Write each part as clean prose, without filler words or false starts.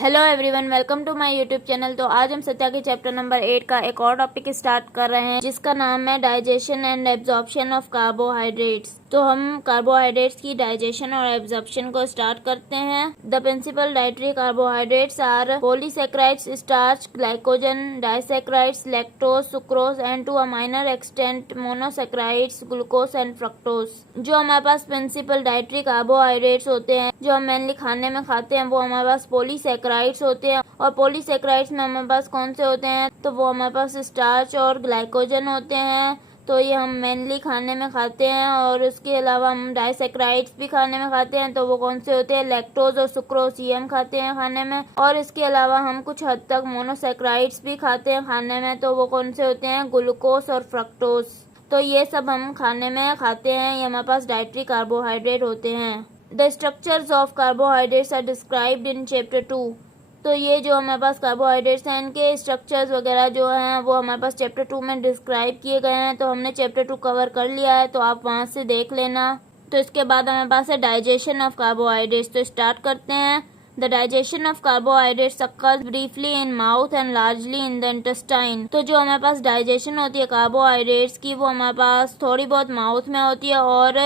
Hello everyone, welcome to my YouTube channel. तो आज हम सत्या के चैप्टर नंबर 8 का एक और टॉपिक स्टार्ट कर रहे हैं जिसका नाम है digestion and absorption of carbohydrates. तो हम कार्बोहाइड्रेट्स की डाइजेशन और एब्जॉर्प्शन को स्टार्ट करते हैं। The principal dietary carbohydrates are polysaccharides, starch, glycogen, disaccharides, lactose, sucrose and to a minor extent monosaccharides, glucose and fructose. जो हमारे पास प्रिंसिपल डाइटरी कार्बोहाइड्रेट्स होते हैं जो हम मेनली खाने में खाते हैं वो हमारे पास पॉलीसैकेराइड्स होते हैं। और पॉलीसैकेराइड्स में हमारे पास कौन से होते हैं तो वो हमारे पास स्टार्च और ग्लाइकोजन होते हैं। तो ये हम मेनली खाने में खाते हैं। और उसके अलावा हम डाइसैकेराइड्स भी खाने में खाते हैं। तो वो कौन से होते हैं, लैक्टोज और सुक्रोज, ये हम खाते हैं खाने में। और इसके अलावा हम कुछ हद तक मोनोसैकेराइड्स भी खाते हैं खाने में। तो वो कौन से होते हैं, ग्लूकोज और फ्रक्टोज। तो ये सब हम खाने में खाते हैं, ये हमारे पास डाइटरी कार्बोहाइड्रेट होते हैं। The structures of carbohydrates are described in chapter 2। तो ये जो हमारे पास कार्बोहाइड्रेट्स हैं इनके स्ट्रक्चर्स वगैरह जो हैं वो हमारे पास चैप्टर 2 में डिस्क्राइब किए गए हैं। तो हमने चैप्टर 2 कवर कर लिया है, तो आप वहाँ से देख लेना। तो इसके बाद हमारे पास है डाइजेशन ऑफ कार्बोहाइड्रेट्स। तो स्टार्ट करते हैं। The digestion of carbohydrates occurs briefly in mouth and largely in the intestine. तो जो हमारे पास डाइजेशन होती है कार्बोहाइड्रेट्स की वो हमारे पास थोड़ी बहुत माउथ में होती है और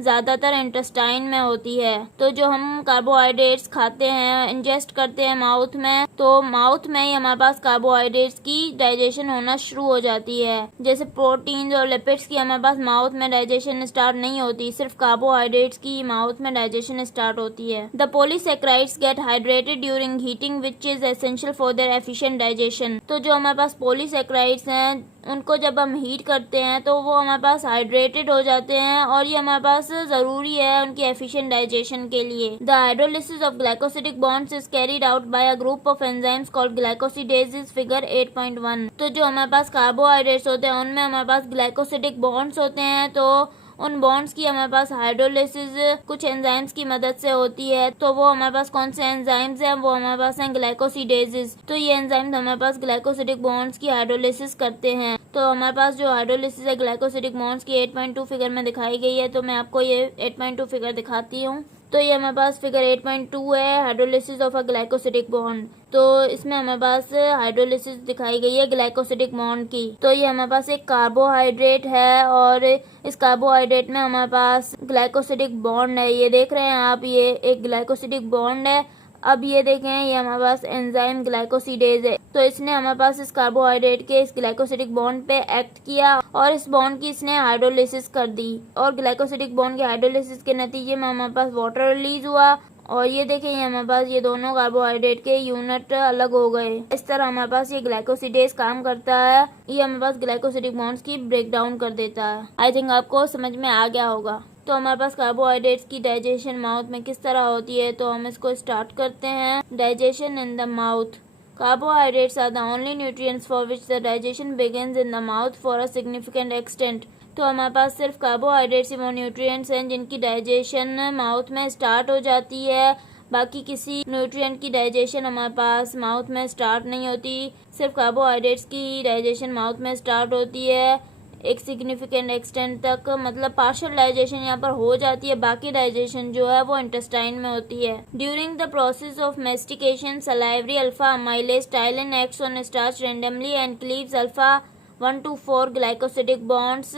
ज्यादातर इंटेस्टाइन में होती है। तो जो हम कार्बोहाइड्रेट्स खाते हैं, इंजेस्ट करते हैं माउथ में, तो माउथ में ही हमारे पास कार्बोहाइड्रेट्स की डाइजेशन होना शुरू हो जाती है। जैसे प्रोटीन और लिपिड्स की हमारे पास माउथ में डाइजेशन स्टार्ट नहीं होती, सिर्फ कार्बोहाइड्रेट्स की माउथ में डाइजेशन स्टार्ट होती है। The polysaccharides get hydrated during heating which is essential for their efficient digestion. तो जो हमारे पास पॉलीसैकेराइड्स हैं उनको जब हम हीट करते हैं तो वो हमारे पास हाइड्रेटेड हो जाते हैं और ये हमारे पास जरूरी है उनकी एफिशिएंट डाइजेशन के लिए। The hydrolysis of glycosidic bonds is carried out by a group of enzymes called glycosidases, figure 8.1। तो जो हमारे पास कार्बोहाइड्रेट्स होते हैं उनमें हमारे पास ग्लाइकोसिडिक बॉन्ड्स होते हैं। तो उन बॉन्ड्स की हमारे पास हाइड्रोलिसिस कुछ एंजाइम्स की मदद से होती है। तो वो हमारे पास कौन से एंजाइम्स हैं, वो हमारे पास हैं ग्लाइकोसिडेजेस। तो ये एंजाइम्स हमारे पास ग्लाइकोसिडिक बॉन्ड्स की हाइड्रोलिसिस करते हैं। तो हमारे पास जो हाइड्रोलिसिस है ग्लाइकोसिडिक बॉन्ड्स की 8.2 फिगर में दिखाई गई है। तो मैं आपको ये 8.2 फिगर दिखाती हूँ। तो ये हमारे पास फिगर 8.2 है, hydrolysis of a glycosidic bond. तो इसमें हमारे पास हाइड्रोलिसिस दिखाई गई है ग्लाइकोसिडिक बॉन्ड की। तो ये हमारे पास एक कार्बोहाइड्रेट है और इस कार्बोहाइड्रेट में हमारे पास ग्लाइकोसिडिक बॉन्ड है। ये देख रहे हैं आप, ये एक ग्लाइकोसिडिक बॉन्ड है। अब ये देखें, ये हमारे पास एंजाइम ग्लाइकोसिडेज है। तो इसने हमारे पास इस कार्बोहाइड्रेट के इस ग्लाइकोसिडिक बॉन्ड पे एक्ट किया और इस बॉन्ड की इसने हाइड्रोलिसिस कर दी। और ग्लाइकोसिडिक बॉन्ड के हाइड्रोलिसिस के नतीजे में हमारे पास वाटर रिलीज हुआ। और ये देखें, ये हमारे पास ये दोनों कार्बोहाइड्रेट के यूनिट अलग हो गए। इस तरह हमारे पास ये ग्लाइकोसिडेज काम करता है। ये हमारे पास ग्लाइकोसिडिक बॉन्ड्स की ब्रेक डाउन कर देता है। आई थिंक आपको समझ में आ गया होगा। तो हमारे पास कार्बोहाइड्रेट्स की डाइजेशन माउथ में किस तरह होती है, तो हम इसको स्टार्ट करते हैं। Digestion in the mouth. Carbohydrates are the only nutrients for which the digestion begins in the mouth for a significant extent. तो हमारे पास सिर्फ कार्बोहाइड्रेट्स ही वो न्यूट्रिएंट्स हैं जिनकी डाइजेशन माउथ में स्टार्ट हो जाती है। बाकी किसी न्यूट्रिएंट की डाइजेशन हमारे पास माउथ में स्टार्ट नहीं होती। सिर्फ कार्बोहाइड्रेट्स की डाइजेशन माउथ में स्टार्ट होती है एक सिग्निफिकेंट एक्सटेंट तक, मतलब पार्शियल डाइजेशन यहाँ पर हो जाती है। बाकी डाइजेशन जो है वो इंटेस्टाइन में होती है। During the process of mastication salivary alpha amylase ptyalin acts on starch randomly and cleaves alpha 1 to 4 glycosidic bonds.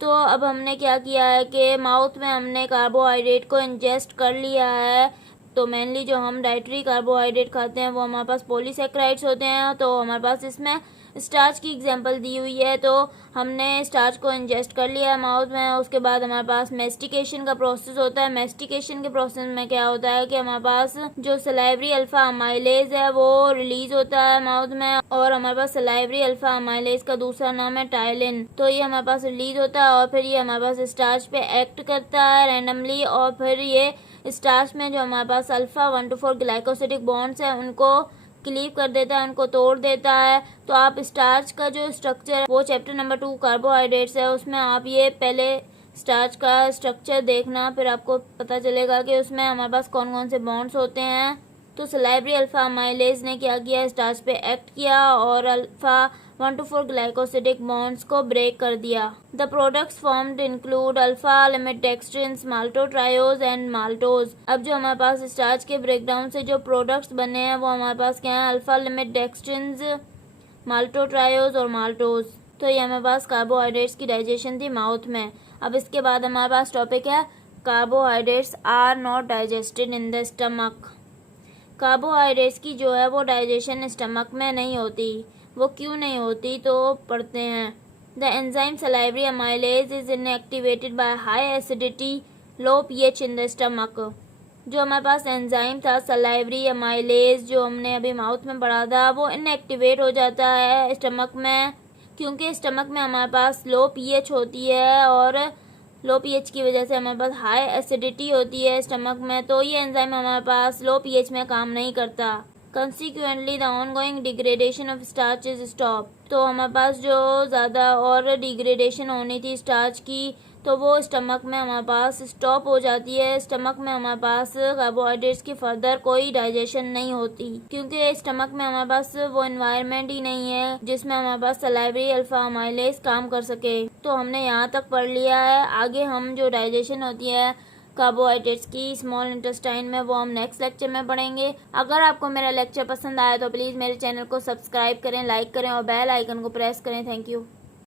तो अब हमने क्या किया है कि माउथ में हमने कार्बोहाइड्रेट को इंजेस्ट कर लिया है। तो मेनली जो हम डाइटरी कार्बोहाइड्रेट खाते हैं वो हमारे पास पॉलीसैकेराइड्स होते हैं। तो हमारे पास इसमें स्टार्च की एग्जांपल दी हुई है। तो हमने स्टार्च को इंजेस्ट कर लिया है माउथ में। उसके बाद हमारे पास मेस्टिकेशन का प्रोसेस होता है। मेस्टिकेशन के प्रोसेस में क्या होता है कि हमारे पास जो सलाइवरी अल्फा अमाइलेज है वो रिलीज होता है माउथ में। और हमारे पास सलाइवरी अल्फा अमाइलेज का दूसरा नाम है टाइलिन। तो ये हमारे पास रिलीज होता है और फिर ये हमारे पास स्टार्च पे एक्ट करता है रैंडमली। और फिर ये स्टार्च में जो हमारे पास अल्फा 1 to 4 ग्लाइकोसिडिक बॉन्ड्स है उनको क्लीव कर देता है, उनको तोड़ देता है। तो आप स्टार्च का जो स्ट्रक्चर है वो चैप्टर नंबर 2 कार्बोहाइड्रेट्स है, उसमें आप ये पहले स्टार्च का स्ट्रक्चर देखना, फिर आपको पता चलेगा कि उसमें हमारे पास कौन कौन से बॉन्ड्स होते हैं। तो सलाइवरी अल्फा अमाइलेज ने क्या किया, स्टार्च पे एक्ट किया और अल्फा 1,2,4 ग्लाइकोसिडिक बॉन्ड्स को ब्रेक कर दिया। The products formed include alpha limit dextrins, maltotriose and maltose. अब जो हमारे पास स्टार्च के ब्रेकडाउन से जो प्रोडक्ट्स बने हैं वो हमारे पास क्या है, अल्फा लिमिडेक्स्ट्रिन्स, माल्टोट्रायोज और माल्टोज। तो ये हमारे पास कार्बोहाइड्रेट्स की डाइजेशन थी माउथ में। अब इसके बाद हमारे पास टॉपिक है carbohydrates are not digested in the stomach. Carbohydrates की जो है वो डाइजेशन स्टमक में नहीं होती। वो क्यों नहीं होती तो पढ़ते हैं। The enzyme salivary amylase is inactivated by high acidity low pH in the stomach. जो हमारे पास एंजाइम था सलाइवरी अमाइलेज जो हमने अभी माउथ में पढ़ा था वो इनएक्टिवेट हो जाता है स्टमक में, क्योंकि स्टमक में हमारे पास लो पीएच होती है और लो पीएच की वजह से हमारे पास हाई एसिडिटी होती है स्टमक में, तो ये एंजाइम हमारे पास लो पीएच में काम नहीं करता। Consequently, the ongoing degradation of starch is stopped। तो हमारे पास जो ज़्यादा और डिग्रेडेशन होनी थी स्टार्च की तो वो स्टमक में हमारे पास स्टॉप हो जाती है। स्टमक में हमारे पास कार्बोहाइड्रेट्स की फर्दर कोई डाइजेशन नहीं होती, क्योंकि स्टमक में हमारे पास वो एनवायरनमेंट ही नहीं है जिसमें हमारे पास सलाइवरी अल्फा अमाइलेज काम कर सके। तो हमने यहाँ तक पढ़ लिया है। आगे हम जो डाइजेशन होती है कार्बोहाइड्रेट्स की स्मॉल इंटेस्टाइन में वो हम नेक्स्ट लेक्चर में पढ़ेंगे। अगर आपको मेरा लेक्चर पसंद आया तो प्लीज़ मेरे चैनल को सब्सक्राइब करें, लाइक करें और बेल आइकन को प्रेस करें। Thank you.